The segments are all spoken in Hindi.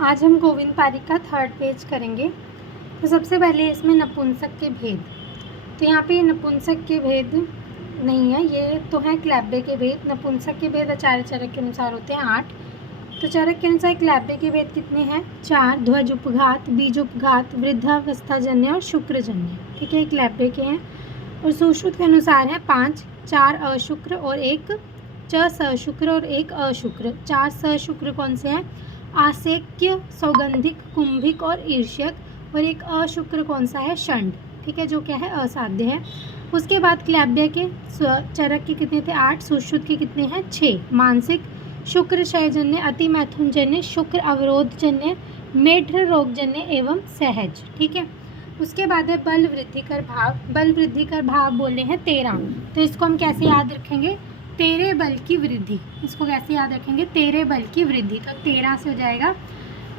आज हम गोविंद पारिक का थर्ड पेज करेंगे। तो सबसे पहले इसमें नपुंसक के भेद। तो यहाँ पे नपुंसक के भेद नहीं है, ये तो है क्लैब्बे के भेद। नपुंसक के भेद आचार्य चरक के अनुसार होते हैं 8। तो चरक के अनुसार क्लैब्बे के भेद कितने हैं? 4। ध्वज उपघात, बीज उपघात, वृद्धावस्थाजन्य और शुक्रजन्य। ठीक है, क्लैब्बे के हैं। और सुश्रुत के अनुसार है 5। 4 अशुक्र और 1 सशुक्र और 1 अशुक्र। 4 सशुक्र कौन से हैं? आसेक्य, सौगंधिक, कुंभिक और ईर्ष्यक। और 1 अशुक्र कौन सा है? षंड। ठीक है, जो क्या है? असाध्य है। उसके बाद क्लैब्बे के चरक के कितने थे? 8। सुश्रुत के कितने हैं? 6। मानसिक, शुक्र क्षयजन्य, अति मैथुनजन्य, शुक्र अवरोधजन्य, मेढ्र रोगजन्य एवं सहज। ठीक है, उसके बाद है बल वृद्धिकर भाव। बल वृद्धिकर भाव बोले हैं 13। तो इसको हम कैसे याद रखेंगे? तेरे बल की वृद्धि। इसको कैसे याद रखेंगे? तेरे बल की वृद्धि। तो 13 से हो जाएगा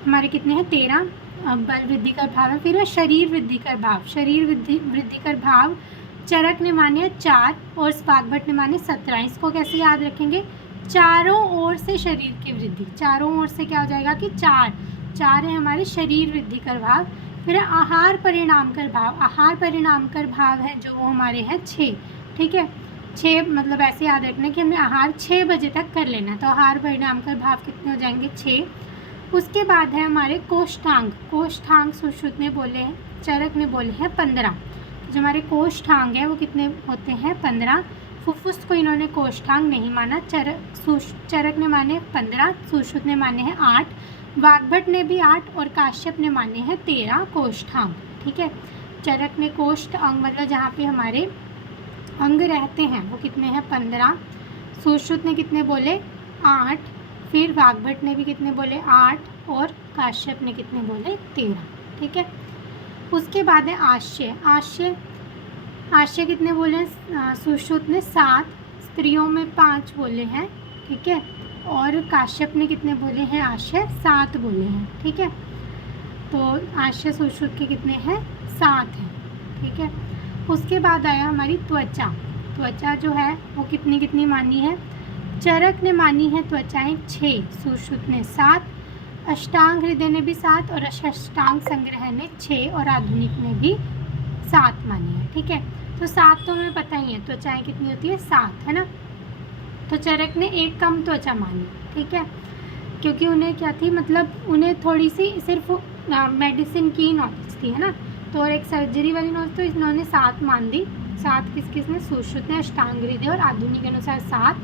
हमारे कितने हैं? 13 बल वृद्धिकर भाव है। फिर है शरीर वृद्धिकर भाव। शरीर वृद्धिकर भाव चरक ने माने 4 और स्पाकभट्ट ने माने 17। इसको कैसे याद रखेंगे? चारों ओर से शरीर की वृद्धि। चारों ओर से क्या हो जाएगा कि 4 है हमारे शरीर वृद्धिकर भाव। फिर आहार परिणाम कर भाव। आहार परिणाम कर भाव है जो वो हमारे हैं 6। ठीक है, 6 मतलब ऐसे याद रखना कि हमने आहार 6 बजे तक कर लेना। तो आहार परिणाम कर भाव कितने हो जाएंगे? 6। उसके बाद है हमारे कोष्ठांग। कोष्ठांग सुश्रुत ने बोले हैं, चरक ने बोले हैं 15। जो हमारे कोष्ठांग है वो कितने होते हैं? 15। फुफ्फुस को इन्होंने कोष्ठांग नहीं माना। चरक ने माने 15, सुश्रुत ने माने हैं 8, वाग्भट ने भी 8 और काश्यप ने माने हैं 13 कोष्ठांग। ठीक है, चरक ने कोष्ठ अंग मतलब जहाँ पे हमारे अंग रहते हैं वो कितने हैं? 15। सुश्रुत ने कितने बोले? 8। फिर वाग्भट ने भी कितने बोले? 8 और काश्यप ने कितने बोले? 13। ठीक है, उसके बाद है आश्य। आश्य कितने बोले हैं? सुश्रुत ने 7, स्त्रियों में 5 बोले हैं। ठीक है, और काश्यप ने कितने बोले हैं? आश्य 7 बोले हैं। ठीक है, तो आश्य सुश्रुत के कितने हैं? 7 हैं। ठीक है, उसके बाद आया हमारी त्वचा। त्वचा जो है वो कितनी मानी है? चरक ने मानी है त्वचाएं 6, सुश्रुत ने 7, अष्टांग हृदय ने भी 7 और अष्टांग संग्रह ने 6 और आधुनिक ने भी 7 मानी है। ठीक है, तो 7 तो हमें पता ही है त्वचाएं कितनी होती है? 7 है ना। तो चरक ने एक कम त्वचा मानी। ठीक है, क्योंकि उन्हें क्या थी, मतलब उन्हें थोड़ी सी सिर्फ मेडिसिन की नॉलेज थी, है ना। तो और एक सर्जरी वाली नॉलेज, तो इन्होंने 7 मान दी। 7 किसने? सुश्रुत ने अष्टांग हृदय और आधुनिक के अनुसार 7।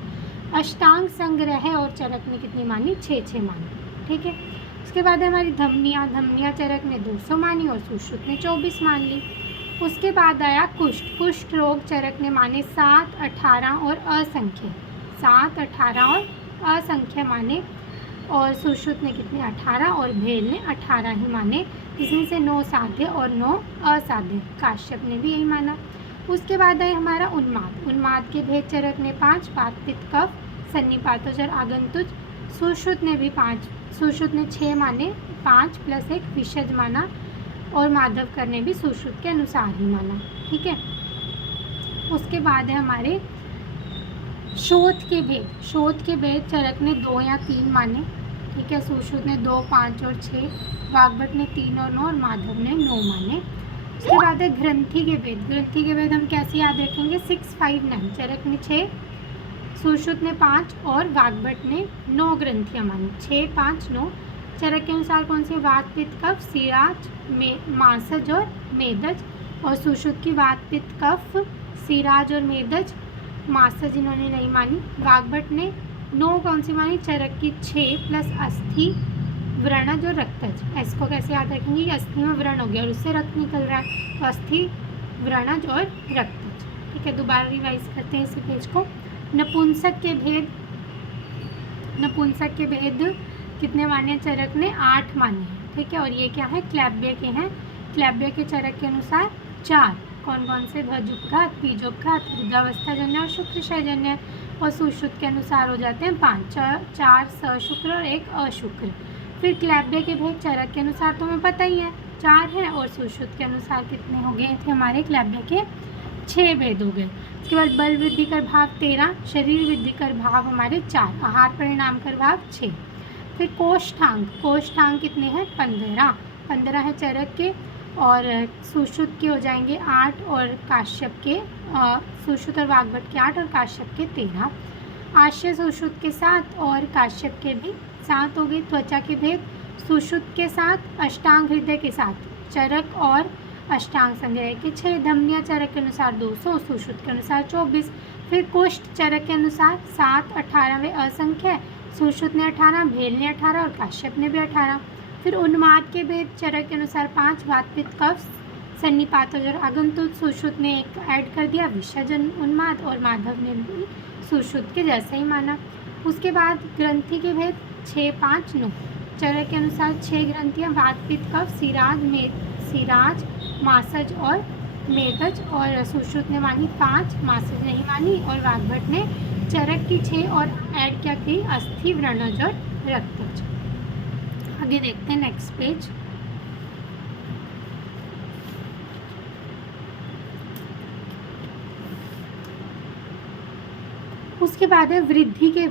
अष्टांग संग्रह और चरक ने कितनी मानी? 6 मानी। ठीक है, उसके बाद है हमारी धमनियाँ। धमनियाँ चरक ने 200 मानी और सुश्रुत ने 24 मान ली। उसके बाद आया कुष्ठ। कुष्ठ रोग चरक ने माने 7, 18 और असंख्य। 7, 18 और असंख्य माने और सुश्रुत ने कितने? 18 और भेल ने 18 ही माने, जिसमें से 9 साध्य और 9 असाध्य। काश्यप ने भी यही माना। उसके बाद है हमारा उन्माद। उन्माद के भेद चरक ने 5, वात पित्त कफ सन्निपातज और आगंतुज। सुश्रुत ने भी 5, सुश्रुत ने 6 माने, 5 + 1 विषज माना और माधवकर ने भी सुश्रुत के अनुसार ही माना। ठीक है, उसके बाद है हमारे शोथ के भेद। शोथ के भेद चरक ने 2 या 3 माने। ठीक है, सुश्रुत ने 2, 5 और 6, वाग्भट ने 3 और 9 और माधव ने 9 माने। उसके बाद है ग्रंथि के भेद। ग्रंथि के भेद हम कैसे याद रखेंगे? 6, 5, 9। चरक ने 6, सुश्रुत ने 5 और वाग्भट ने 9 ग्रंथियाँ मानी। 6, 5, 9। चरक के अनुसार कौन सी? वात पित्त कफ सिराज मासज और मेदज। और सुश्रुत की वात पित्त कफ सिराज और मेदज, मासज इन्होंने नहीं मानी। वाग्भट ने 9 कौन सी मानी? चरक की 6 + अस्थि व्रणज और रक्तज। इसको कैसे याद रखेंगे? ये अस्थि में व्रण हो गया और उससे रक्त निकल रहा है, तो अस्थि व्रणज और रक्तज। ठीक है, दोबारा रिवाइज करते हैं इसी पेज को। नपुंसक के भेद। नपुंसक के भेद कितने माने? चरक ने 8 माने हैं। ठीक है, और ये क्या है? क्लैब्बे के हैं। क्लैब्बे के चरक के अनुसार 4। कौन कौन से? ध्वज उपघात, बीज उपघात, वृद्धावस्थाजन्य और शुक्र क्षयजन्य। और सुश्रुत के अनुसार हो जाते हैं 5, 4 सशुक्र और 1 अशुक्र। फिर क्लैब्बे के भेद चरक के अनुसार तो हमें पता ही है 4 हैं, और सुश्रुत के अनुसार कितने हो गए थे हमारे? क्लैब्बे के 6 भेद हो गए। उसके बाद बल वृद्धि कर भाव 13, शरीर वृद्धि कर भाव हमारे 4, आहार परिणाम कर भाव 6। फिर कोष्ठांग कितने हैं 15 है चरक के, और सुश्रुत के हो जाएंगे 8 और काश्यप के सुश्रुत और वाग्भट के 8 और काश्यप के 13। आश्य सुश्रुत के 7 और काश्यप के भी 7 हो गए। त्वचा के भेद सुश्रुत के 7, अष्टांग हृदय के 7, चरक और अष्टांग संग्रह के 6, धमनियाँ चरक के अनुसार 200, सुश्रुत के अनुसार 24। फिर कोष्ठ चरक के अनुसार 7, 18 वे असंख्य है, सुश्रुत ने 18, भेल ने 18 और काश्यप ने भी 18। फिर उन्माद के भेद चरक के अनुसार 5, वात पित्त कफ सन्निपातज और आगंतुक, सुश्रुत ने एक ऐड कर दिया विषजन उन्माद, और माधव ने भी सुश्रुत के जैसा ही माना। उसके बाद ग्रंथि के भेद 6, 5, 9, चरक के अनुसार 6 ग्रंथियाँ वात पित्त कफ सिराज मासज और मेदज, और सुश्रुत ने मानी 5, मासज नहीं मानी, और वाग्भट ने चरक की 6 और ऐड क्या की अस्थि व्रणज और रक्तज। आगे देखते हैं नेक्स्ट पेज। उसके बाद है वृद्धि के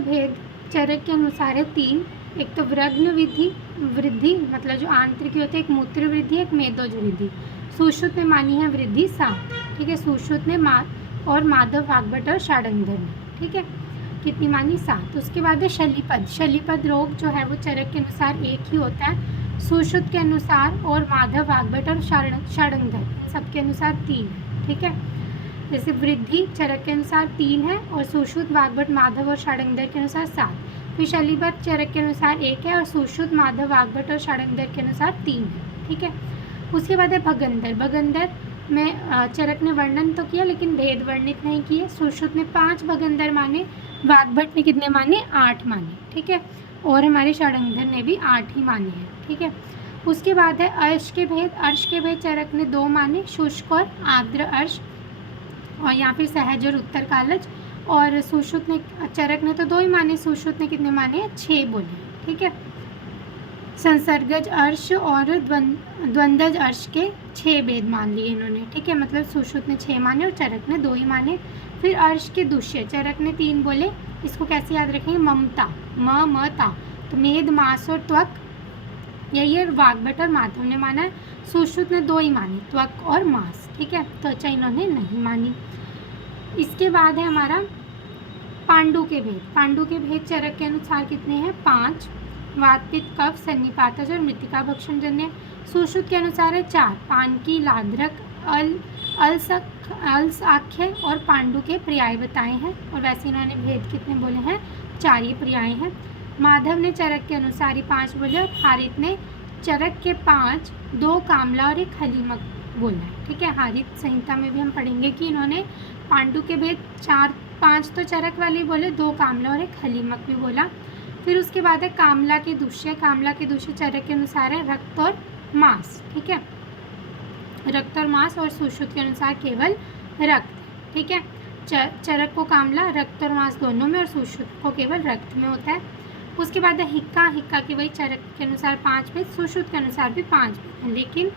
भेद चरक के अनुसार है 3। एक तो व्रग्न वृद्धि मतलब जो आंतरिक होते हैं, एक मूत्र वृद्धि, एक मेदोज वृद्धि। सुश्रुत ने मानी है वृद्धि 7, ठीक है, सुश्रुत ने और माधव वाग्भट और षाडंगर ने, ठीक है, कितनी मानी 7। उसके बाद है शलीपद रोग जो है वो चरक के अनुसार 1 ही होता है, सुश्रुत के अनुसार और माधव वाग्भट और षाडंगर सबके अनुसार 3, ठीक है। जैसे वृद्धि चरक के अनुसार 3 है और सुश्रुत वाग्भट माधव और षाडंगर के अनुसार 7। फिर शलीपद चरक के अनुसार 1 है और सुश्रुत माधव वाग्भट और षाडंगर के अनुसार 3 है, ठीक है। उसके बाद है भगंदर में चरक ने वर्णन तो किया लेकिन भेद वर्णित नहीं किए। सुश्रुत ने 5 भगंदर माने, वाग्भट ने कितने माने 8 माने, ठीक है, और हमारे षाडंगर ने भी 8 ही माने हैं, ठीक है। उसके बाद है अर्श के भेद चरक ने 2 माने, शुष्क और आर्द्र अर्श, और यहाँ फिर सहज और उत्तर कालज, और सुश्रुत ने चरक ने तो 2 ही माने, सुश्रुत ने कितने माने 6 बोले, ठीक है। संसर्गज अर्श और द्वंद्वज अर्श के 6 भेद मान लिए इन्होंने, ठीक है, मतलब सुश्रुत ने 6 माने और चरक ने 2 ही माने। फिर अर्श के दुष्य चरक ने 3 बोले, इसको कैसे याद रखेंगे, ममता मता, तो मेद मास और त्वक यही वाग्भट और माधव ने माना है। सुश्रुत ने 2 ही माने, त्वक और मांस, ठीक है, त्वचा इन्होंने नहीं मानी। इसके बाद है हमारा पांडु के भेद चरक के अनुसार कितने हैं 5, वात पित्त कफ सन्निपातज और मृतिका भक्षण जन्य। सुश्रुत के अनुसार है 4, पानकी लाद्रक अलसाख्य और पांडु के पर्याय बताए हैं, और वैसे इन्होंने भेद कितने बोले हैं 4 ही पर्याय हैं। माधव ने चरक के अनुसार ही 5 बोले और हारित ने चरक के 5, 2 कामला और 1 हलीमक बोला है, ठीक है। हारित संहिता में भी हम पढ़ेंगे कि इन्होंने पांडु के भेद 4-5 तो चरक वाले बोले, 2 कामला और 1 हलीमक भी बोला। फिर उसके बाद है कामला के दुष्य चरक के अनुसार है रक्त और मांस, ठीक है, रक्त और मांस, और सुश्रुत के अनुसार केवल रक्त, ठीक है। चरक को कामला रक्त और मांस दोनों में और सुश्रुत को केवल रक्त में होता है। उसके बाद है हिक्का के वही चरक के अनुसार 5 भेद, सुश्रुत के अनुसार भी 5 भेद, लेकिन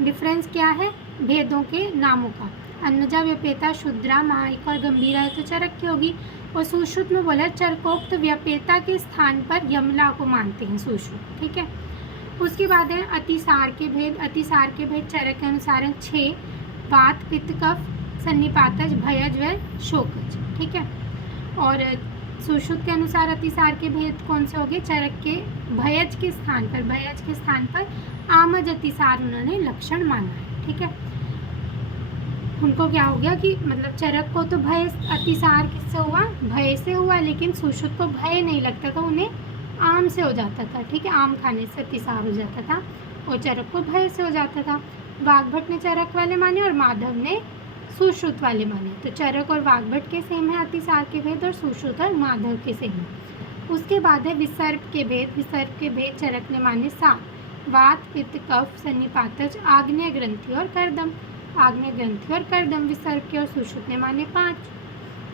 डिफरेंस क्या है भेदों के नामों का। अन्नजा व्यपेता शुद्रा महाहिका और गंभीरा है तो चरक की होगी, और सुश्रुत में बोला चरकोक्त व्यपेता के स्थान पर यमला को मानते हैं सुश्रुत, ठीक है। उसके बाद है अतिसार के भेद चरक के अनुसार है 6, वात पित्त कफ सन्निपातज भयज व शोकज, ठीक है। और सुश्रुत के अनुसार अतिसार के भेद कौन से हो गए, चरक के भयज के स्थान पर आमज अतिसार उन्होंने लक्षण माना है, ठीक है। उनको क्या हो गया कि मतलब चरक को तो भय अतिसार किससे हुआ, भय से हुआ, लेकिन सुश्रुत को भय नहीं लगता था, उन्हें आम से हो जाता था, ठीक है, आम खाने से अतिसार हो जाता था, और चरक को भय से हो जाता था। वाग्भट ने चरक वाले माने और माधव ने सुश्रुत वाले माने, तो चरक और वाग्भट के सेम है अतिसार के भेद, और सुश्रुत और माधव के सेम है। उसके बाद है विसर्प के भेद चरक ने माने 7, वात पित्त कफ सन्निपातज आग्नेय ग्रंथि और कर्दम विसर्प के, और सुश्रुत ने माने 5।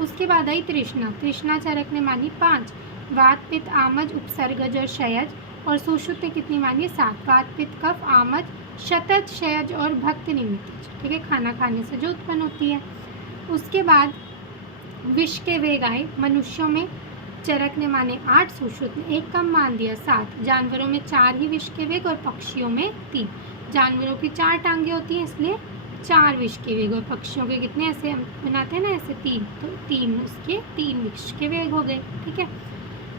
उसके बाद आई तृष्णा चरक ने मानी 5, वात पित्त आमज उपसर्गज और शयज, और सुश्रुत ने कितनी मानी 7, वात पित्त कफ आमज शतज शयज और भक्त निमित्त, ठीक है, खाना खाने से जो उत्पन्न होती है। उसके बाद विष के वेग आए मनुष्यों में चरक ने माने 8, सुश्रुत ने 1 कम मान दिया 7। जानवरों में 4 ही विष के वेग और पक्षियों में 3। जानवरों की 4 टांगें होती हैं इसलिए 4 विष के वेग, और पक्षियों के कितने, ऐसे हम बनाते हैं ना ऐसे 3, तो 3 उसके 3 विष के वेग हो गए। ठीक है,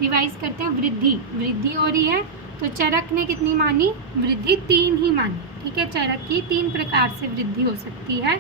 रिवाइज करते हैं। वृद्धि हो रही है तो चरक ने कितनी मानी, वृद्धि 3 ही मानी। ठीक है, चरक की 3 प्रकार से वृद्धि हो सकती है,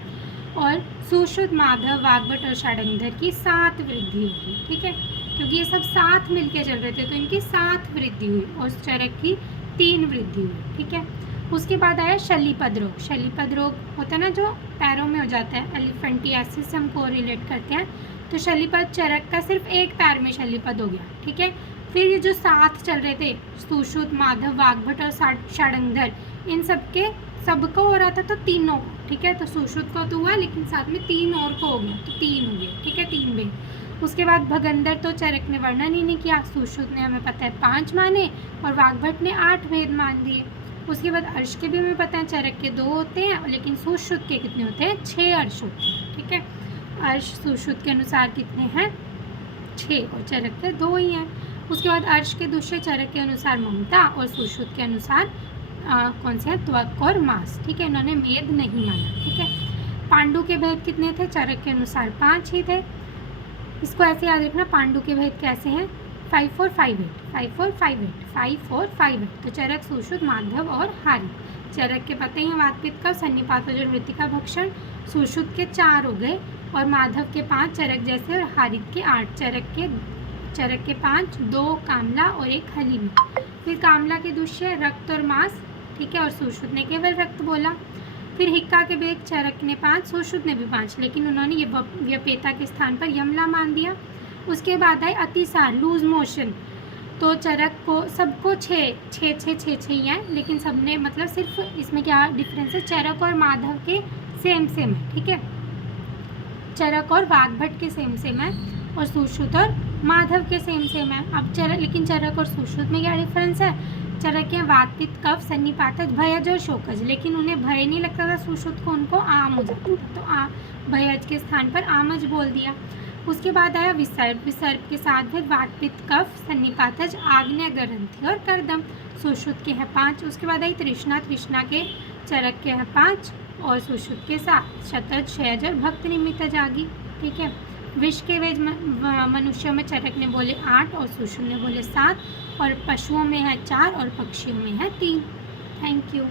और सुश्रुत, माधव, वाग्भट और षडंगर की 7 वृद्धि होगी। ठीक है, क्योंकि ये सब साथ मिलके चल रहे थे तो इनकी 7 वृद्धि हुई और चरक की 3 वृद्धि हुई। ठीक है, उसके बाद आया शल्यपद रोग। शल्यपद रोग होता है ना जो पैरों में हो जाता है, एलिफेंटियासिस से हम कोरिलेट करते हैं। तो शल्यपद, चरक का सिर्फ एक पैर में शल्यपद हो गया। ठीक है, फिर ये जो 7 चल रहे थे, सुश्रुत, माधव, वाग्भट और षडंगर, इन सबको हो रहा था तो तीनों। ठीक है, तो सुश्रुत को तो हुआ लेकिन साथ में 3 और को हो गया तो 3 हो गया। ठीक है, 3 भेद। उसके बाद भगंदर तो चरक ने वर्णन ही नहीं किया, सुश्रुत ने हमें पता है 5 माने और वाग्भट ने 8 भेद मान दिए। उसके बाद अर्श के भी हमें पता है चरक के 2 होते हैं, लेकिन सुश्रुत के कितने होते हैं, 6 अर्श होते हैं। ठीक है, अर्श सुश्रुत के अनुसार कितने हैं, 6, और चरक के 2 ही हैं। उसके बाद अर्श के दूसरे, चरक के अनुसार ममता, और सुश्रुत के अनुसार कौन से हैं, त्वक और मांस। ठीक है, इन्होंने मेद नहीं माना। ठीक है, पांडु के भेद कितने थे, चरक के अनुसार 5 ही थे। इसको ऐसे याद रखना, पांडु के भेद कैसे हैं, 5, 4, 5, 8, 5, 4, 5, 8, 5, 4, 5, 8। तो चरक, सुश्रुत, माधव और हारी। चरक के पते ही वातपित्त का, सन्निपातज और मृतिका भक्षण। सुश्रुत के 4 हो गए और माधव के 5 चरक जैसे, और हारित के 8। चरक के 5, 2 कामला और 1 हलीम। फिर कामला के दूसरे रक्त और मांस। ठीक है, और सुश्रुत ने केवल रक्त बोला। फिर हिक्का के भेद, चरक ने 5, सुश्रुत ने भी 5, लेकिन उन्होंने ये व्यपेता के स्थान पर यमला मान दिया। उसके बाद आए अतिसार, लूज मोशन। तो चरक को सबको 6 ही हैं, लेकिन सबने मतलब सिर्फ इसमें क्या डिफरेंस है, चरक और माधव के सेम है। ठीक है, चरक और वाग्भट के सेम है, और सुश्रुत और माधव के सेम है। अब लेकिन चरक और सुश्रुत में क्या डिफरेंस है, चरक के वातपित्त, कफ, सन्निपातज, भयज और शोकज, लेकिन उन्हें भय नहीं लगता था सुश्रुत को, उनको आम हो जाता था, तो भयज के स्थान पर आमज बोल दिया। उसके बाद आया विसर्प के साथ भेद, वातपित्त, कफ, सन्निपातज, आग्नेय ग्रंथि और कर्दम। सुश्रुत के हैं 5। उसके बाद आई तृष्णा के चरक के हैं 5 और सुश्रुत के 7, शतज, क्षयज और भक्त निमित्तज आगी। ठीक है, विष के वेज मनुष्यों में चरक ने बोले 8 और सुश्रुत ने बोले 7, और पशुओं में है 4 और पक्षियों में है 3। Thank you.